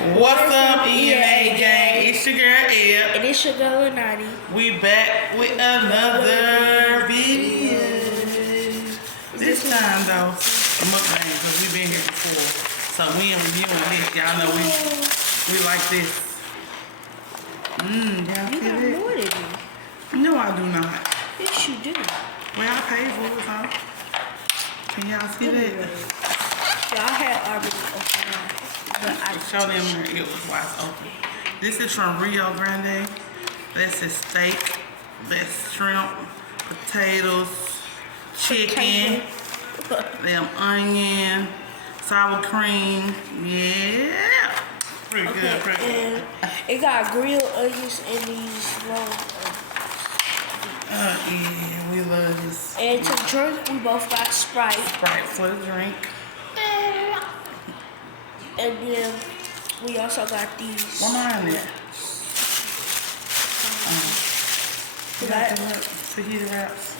What's up, EMA gang? It's your girl Ed. And it's your girl Nani. We back with another video. This time though, a mukbang because we've been here before. So we ain't reviewing this. Y'all know we like this. Y'all You got feel it? more than me. No, I do not. Yes, you do. Well, I paid for it, huh? Can y'all see that? Y'all had already opened but I Show them where it was while it's open. This is from Rio Grande. This is steak. That's shrimp, potatoes, chicken, them onion, sour cream. Yeah. Pretty good, pretty good. And it got grilled onions and these long Yeah, we love this. And to drink, we both got Sprite. Sprite for the drink. And then we also got these. What mine is? Fajita wraps.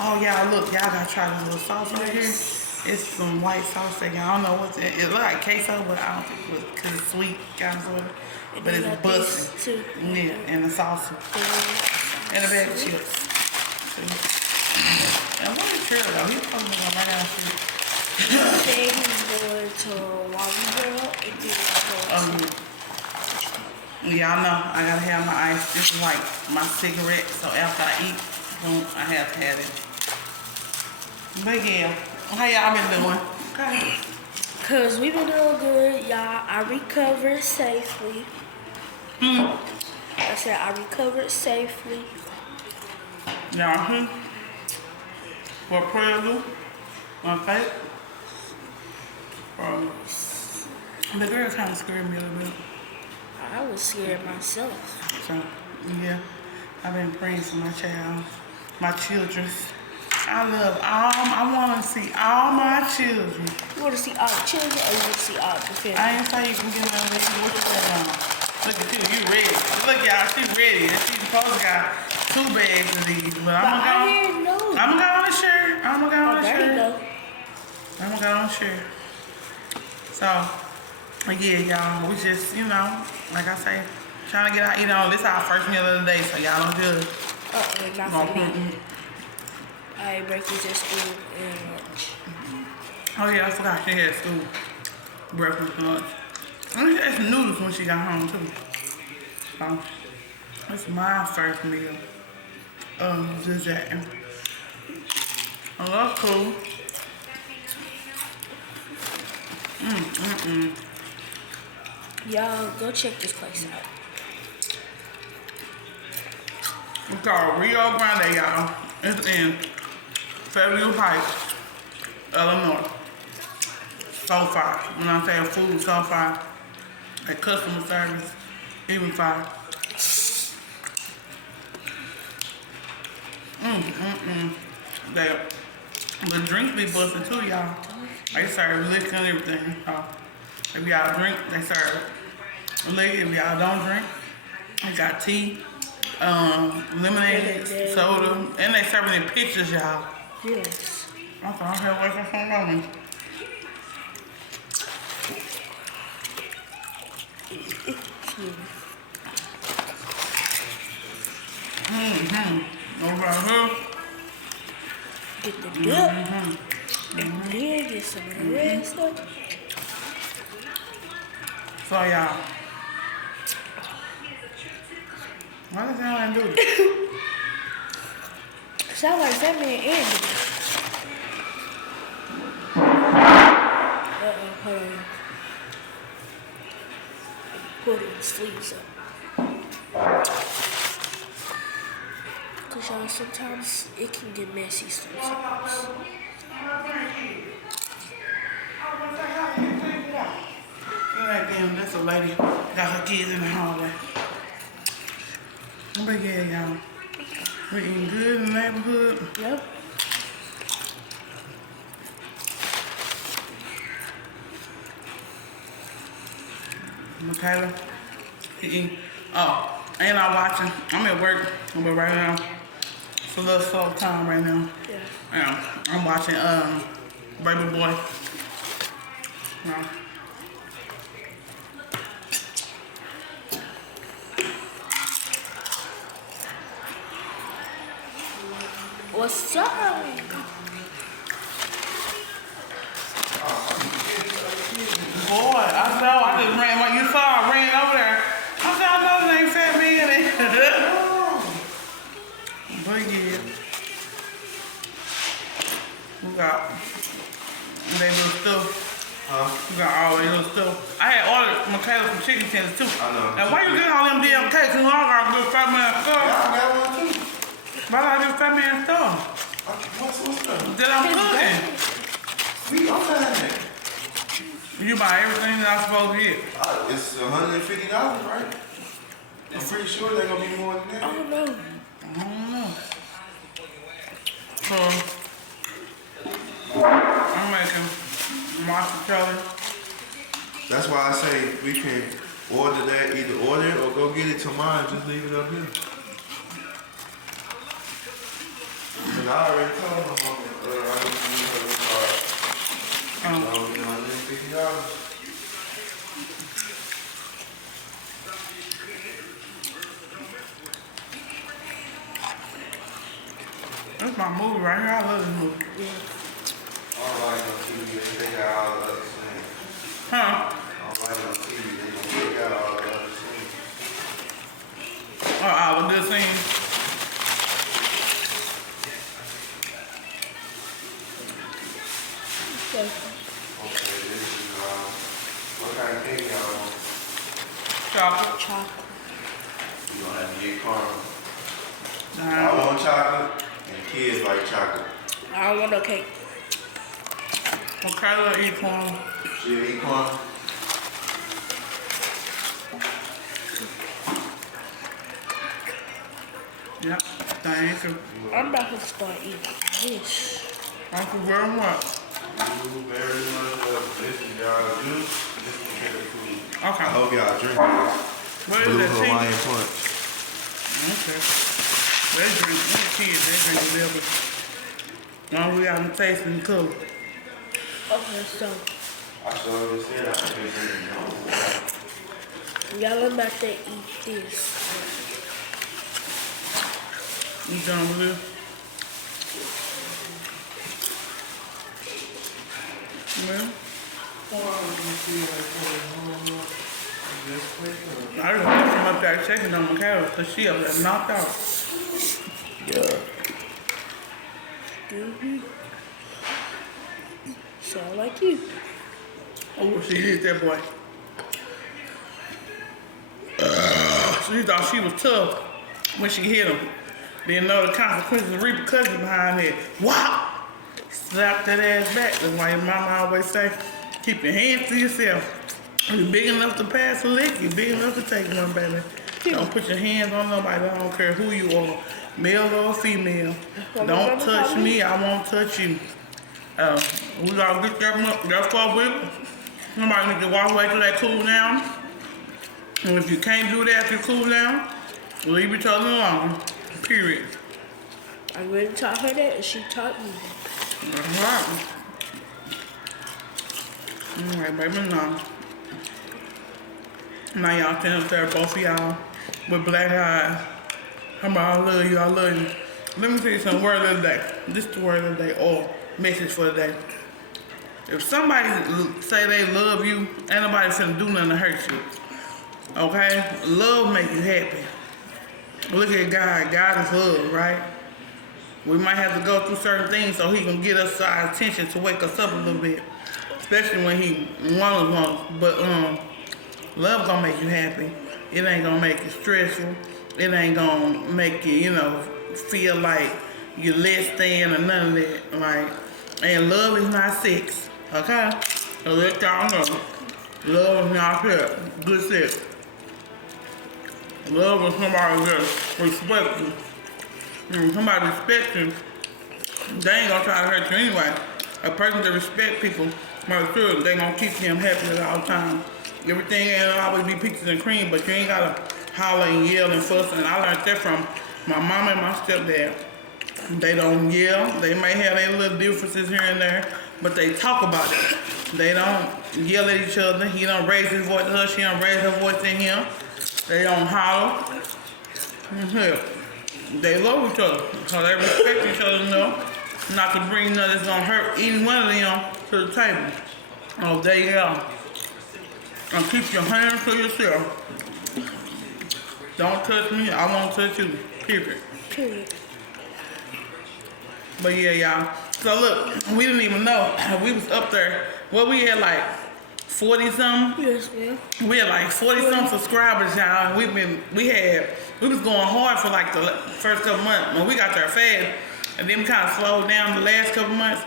Oh, y'all, look, y'all gotta try this little sauce right here. It's some white sauce that I don't know what's in it. It look like queso, but I don't think it was because it's sweet, kind of sort of. But it's busting. Yeah, and the sauce. And a bag of chips. And what is Trill though? He's probably gonna run out of shit. He said he's going to Wally World and then y'all know I gotta have my ice. This is like my cigarette, so after I eat, boom, I have to have it. But yeah, how y'all been doing? Okay. Cause we been doing good, y'all. I recovered safely. I said I recovered safely. Yeah, What prayer do? On faith? The girl kind of scared me a little bit. I was scared myself. So, yeah, I've been praying for my child, my children. I want to see all my children. You want to see all the children or you want to see all the family? I ain't say you can get none of these. What you got on? Look at you ready. Look, y'all, she's ready. And she's supposed to got 2 bags of these. But I'm going to go on the shirt. I'm going to go on the shirt. So, yeah, y'all, we just, like I say, trying to get out, this is our first meal of the day, so y'all don't judge. Not for me. I ate breakfast at school and lunch. Oh, yeah, I forgot she had school. Breakfast and lunch. And she had some noodles when she got home, too. So, this is my first meal. Just that. Oh, that's cool. Y'all, go check this place out. It's called Rio Grande, y'all. It's in Fairview Heights, Illinois. So far. When I say food, so far. Like customer service, even far. The drinks be busting too, y'all. They serve liquor and everything. If y'all drink, they serve liquor. If y'all don't drink, they got tea, lemonade, soda, and they serve it in pitchers, y'all. Yes. I thought I had waiting for something. Over here. Get the dip. And then get some of the red stuff. So y'all, why does that do it? Sound like that man Andy. Hold on. Put his sleeves up. Cause y'all, sometimes it can get messy sometimes. Like damn, that's a lady got her kids in the hallway. But yeah, y'all, we eating good in the neighborhood. Yep. Michaela, eating. Oh, and I'm watching. I'm at work, but right now it's a little slow time right now. Yeah. I'm watching Baby Boy. What's up? Boy, I know. I just ran. When you saw, I ran over there. I said, I know they ain't fat me in it. But yeah, we got they little stuff. We got all their little stuff. I had ordered Michaela some chicken tenders too. I know. Now why you getting all them damn cakes and all got a good fat man stuff? Yeah, I got one too. Why got this fat man stuff? What's up? That I'm cooking. Sweet, I'm fine. You buy everything that I'm supposed to get. It's $150, right? I'm pretty sure they're gonna be more than that. I don't know. I don't know. So, I'm making mozzarella. That's why I say we can order that, either order it or go get it tomorrow and just leave it up here. And I already told my mama, I just need her to card. So, $150. That's my movie right here. I love this movie. I don't like on TV, they take out all the other scenes. Huh? I don't like on TV, they take out all the other scenes. All the good scenes. Okay. Okay, this is, what kind of cake y'all want? Chocolate. Chocolate. You gonna have to get caramel. Nah. I want chocolate, and kids like chocolate. I don't want no cake. Michaela eat corn. She'll eat caramel. Yep. Thank you. I'm about to start eating this. Thank you very much. You very much welcome. This is y'all juice. This is very food. I Okay. hope y'all drink this. What is Blue that thing? Hawaiian punch. Okay. They drink, these kids, they drink a little bit. Long as we got them tasting cool. Okay, so I saw this here. I think they're drinking no. y'all about to eat this. You done with this? Well, I just want to come up there checking on Michaela because she up there knocked out. Yeah. Sound like you. Oh, she hit that boy. She thought she was tough when she hit him. Didn't know the consequences and repercussions behind it. Wow! Slap that ass back. That's why your mama always say, keep your hands to yourself. You're big enough to pass a lick, you're big enough to take one, baby. Don't put your hands on nobody. I don't care who you are, male or female. Don't touch me, I won't touch you. We gotta get that far with it. Somebody need to walk away till that cool down. And if you can't do that after you cool down, leave each other alone. Period. I really taught her that and she taught me that. That's right. Alright, baby, no. Now y'all stand up there, both of y'all, with black eyes. How about I love you, I love you. Let me tell you some word of the day. This is the word of the day, or message for the day. If somebody say they love you, ain't nobody finna do nothing to hurt you. Okay? Love make you happy. Look at God. God is love, right? We might have to go through certain things so he can get us our attention to wake us up a little bit. Especially when he wants us. But love gonna make you happy. It ain't gonna make you stressful. It ain't gonna make you, feel like you're less than or none of that. Like, and love is not sex. Okay? So let y'all know. Love is not sex. Good sex. Love is somebody that respects you. And somebody respects you, they ain't gonna try to hurt you anyway. A person that respects people, make sure they gonna keep them happy at all times. Everything ain't always be peaches and cream, but you ain't gotta holler and yell and fuss. And I learned that from my mom and my stepdad. They don't yell. They may have their little differences here and there, but they talk about it. They don't yell at each other. He don't raise his voice to her. She don't raise her voice to him. They don't holler. they love each other. So they respect each other enough not to bring nothing that's gonna hurt either one of them to the table. Oh, there you go. And keep your hands to yourself. Don't touch me, I won't touch you. Period. Period. But yeah, y'all. So look, we didn't even know. We was up there. Well, we had like 40 something. Yes, ma'am. We had like 40 some subscribers, y'all. We was going hard for like the first couple months. When we got there fast, and then we kind of slowed down the last couple months.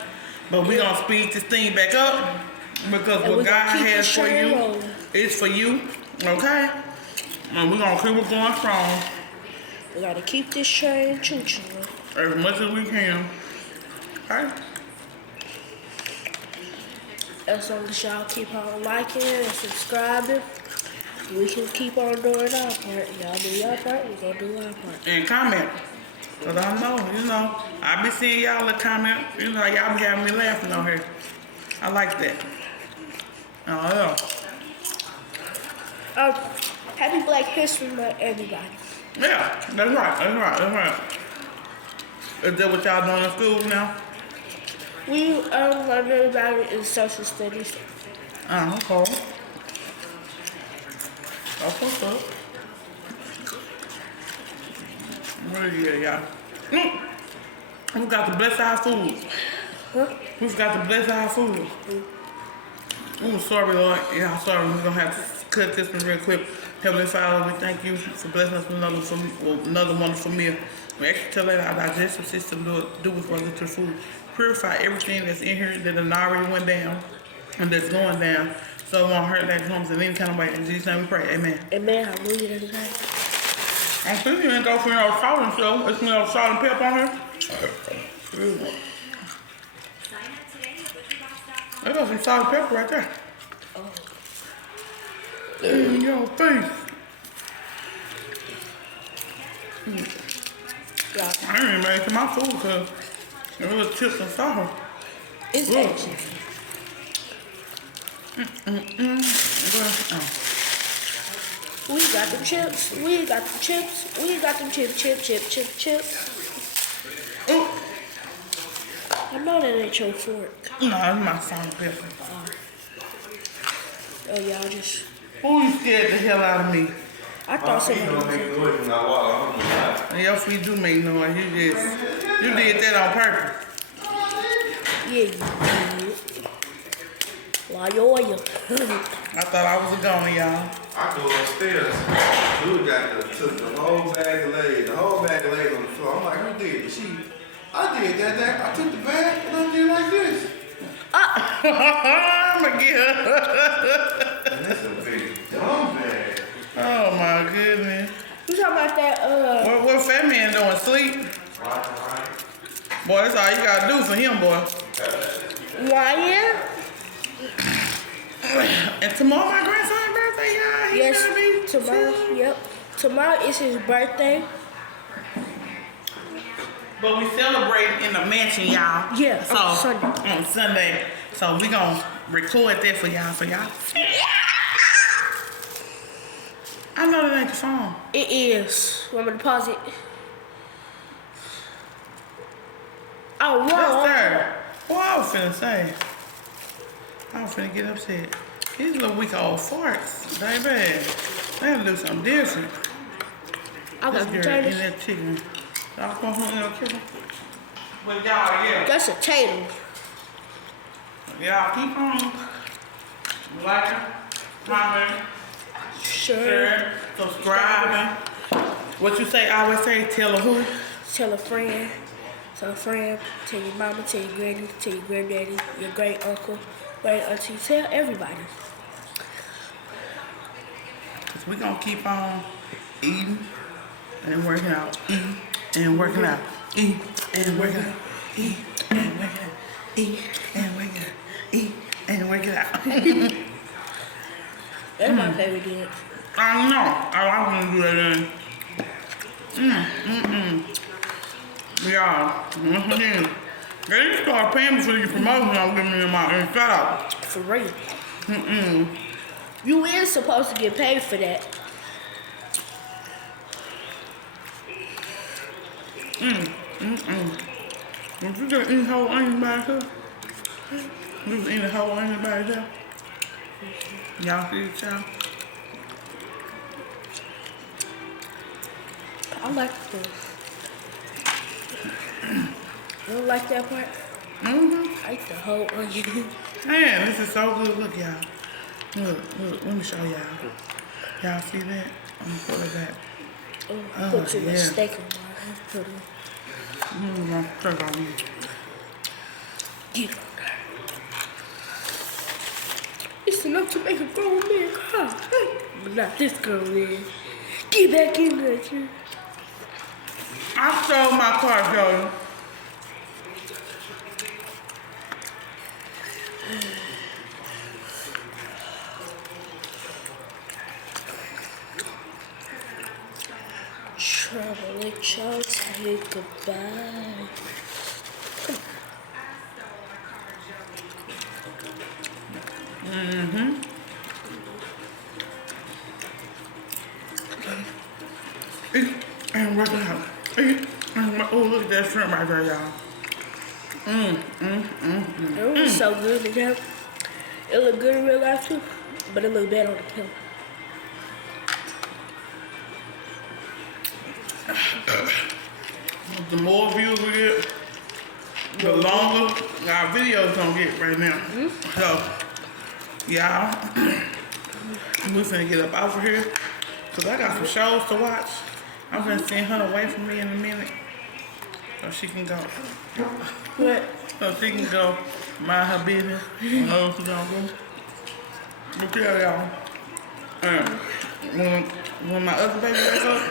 But we gonna speed this thing back up because And what God keep has this for train you rolling. is for you, okay? And we gonna keep it going strong We gotta keep this train choo-choo. as much as we can, okay? As long as y'all keep on liking and subscribing, we can keep on doing our part. Y'all do your part, we gonna do our part. And comment. Cause I know, I be seeing y'all the comment, y'all be having me laughing on here. I like that. Oh yeah. Happy Black History Month, everybody. Yeah, that's right. Is that what y'all doing in school now? We learn everybody in social studies. Okay. That's what's up. Really, yeah. We got to bless our food. Huh? We got to bless our food. Ooh, sorry, Lord. Yeah, I'm sorry. We're going to have to cut this one real quick. Heavenly Father, we thank you for blessing us with another wonderful meal. We actually tell that our digestive system do with us with your food. Purify everything that's in here that done already went down and that's going down. So it won't hurt that comes in any kind of way. In Jesus' name we pray. Amen. Amen. Hallelujah. Everybody. I'm thinking you ain't go for no salt and stuff. It's no salt and pepper on here. There goes some salt and pepper right there. In your face. Yeah. I ain't even made it to my food because it was chips and salt. It's Ooh. action. We got them chips. We got them chips. We got them chips. Ooh. I know that ain't your fork. No, that's my salt and pepper. Oh, y'all just. Who you scared the hell out of me? I thought My feet somebody don't was make noise when I walk. I don't know why. Your feet do make noise. You did that on purpose. Yeah, you did. Loyola. I thought I was a goner, y'all. I go upstairs. Dude took the whole bag of legs, on the floor. I'm like, who did it? I did that. I took the bag and I did like this. I'm gonna get her. And that's a big dumb bag. Oh my goodness. You talking about that, What fat man doing? Sleep? Right. Boy, that's all you gotta do for him, boy. Ryan? And tomorrow my grandson's birthday, y'all. He Yes, gonna be tomorrow. Yep. Tomorrow is his birthday. But we celebrate in the mansion, y'all. Yeah, So on Sunday. On Sunday. So we gonna record that for y'all. So y'all. I know that ain't the phone. It is. Want me to pause it? Oh, That's wow. there. Boy, I was finna say. I was finna get upset. These little weak old farts, baby. They gotta do something different. I This got girl potatoes. in that chicken. Y'all come home and chicken. But y'all, yeah. That's a potato. Y'all keep on liking, commenting, Sure. sharing, subscribing. What you say? I always say, tell a who? Tell a friend. Tell your mama, tell your granny, tell your granddaddy, your great uncle, great auntie. Tell everybody. Cause we gonna keep on eating and working out. Eat and working out. Eat and working out. Eat and working out. Eat and working out. Eat and working out. That's my favorite dance. I know. I want to do that then. Yeah. Once again, they just start paying me for these promotions I'm giving me in my shout out. For real. You is supposed to get paid for that. Was you just eating whole onions by yourself? You was eating whole onions by yourself? Y'all see it, y'all? I like this. You don't like that part? I like the whole onion. Man, this is so good. Look, y'all. Look, let me show y'all. Y'all see that? I'm gonna pull it back. Put too much yeah. steak on mine. Put it. My steak on you. Get on there. It's enough to make a grown man cry. But not this girl, man. Get back in there, too. I stole my car, Jordan. Trouble, let y'all say goodbye. And work it out. Oh, look at that shrimp right there, y'all. It was so good to them. It looked good in real life too, but it looked bad on the camera. The more views we get, the longer our videos gonna get right now. So, y'all, we finna get up off of here, cause I got some shows to watch. I'm gonna send her away from me in a minute, so she can go. What? So she can go mind her business. I know what she's gonna do. But yeah, y'all. When my other baby wakes up,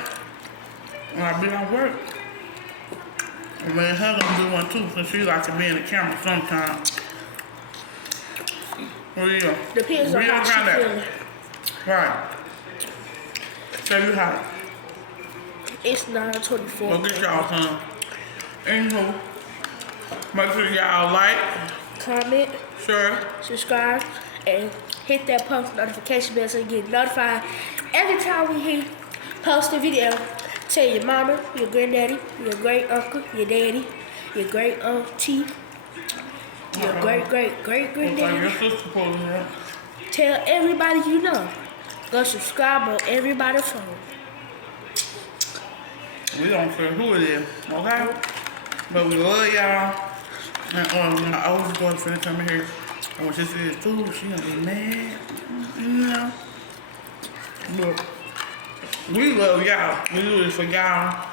when I be off work, I mean, her gonna do one too, since she like to be in the camera sometimes. Real. Depends on Real how she kinda. feeling. Right. Tell you how. It's 9:24. Go get y'all some. Anywho, make sure y'all like, Comment, share, subscribe, and hit that post notification bell so you get notified every time we post a video. Tell your mama, your granddaddy, your great uncle, your daddy, your great auntie, your great like granddaddy. your sister pulling up. Tell everybody you know. Go subscribe on everybody's phone. We don't care who it is, okay? But we love y'all. And my oldest daughter finna come in here. And when she sees food, she gonna be mad. You know? Look, we love y'all. We do this for y'all.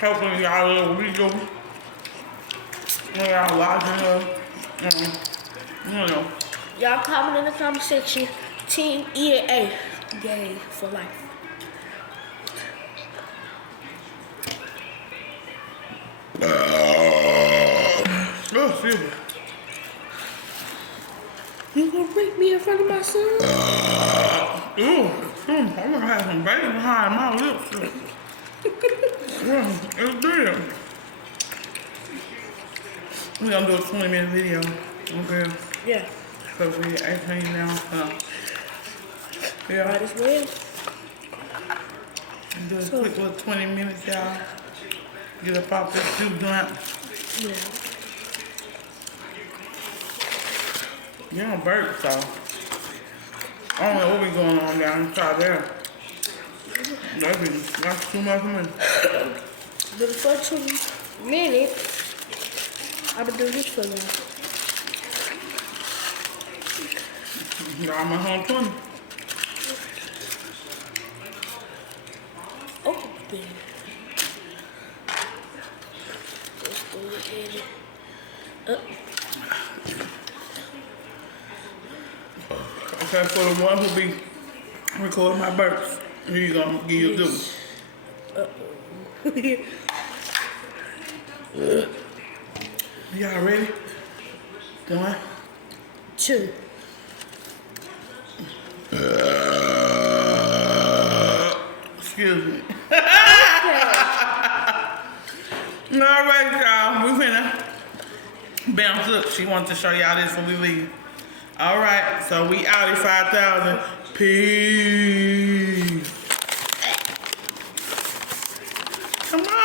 Hopefully y'all love what we do. When y'all watching us. You know. Y'all comment in the comment section. Team EA. Yay for life. Oh, excuse me. You gonna break me in front of my son? I'm gonna have some bacon behind my lips. Well, it's good. We're gonna do a 20-minute video. Okay. Yeah. Because we're 18 now. Yeah. Might as well. Do a quick little 20 minutes, y'all. Get up off this juice joint. Yeah. You don't burp, so. I don't know what we going on down inside there. That's too much for me. But for 2 minutes, I've been doing this for now. I'm a home 20. Open. Just go ahead and Okay, for the one who be recording my burps, you gonna give you a good one. Y'all ready? 1, 2. Excuse me. All right, y'all. We finna bounce up. She wants to show y'all this when we leave. All right, so we out at 5,000. Peace. Come on.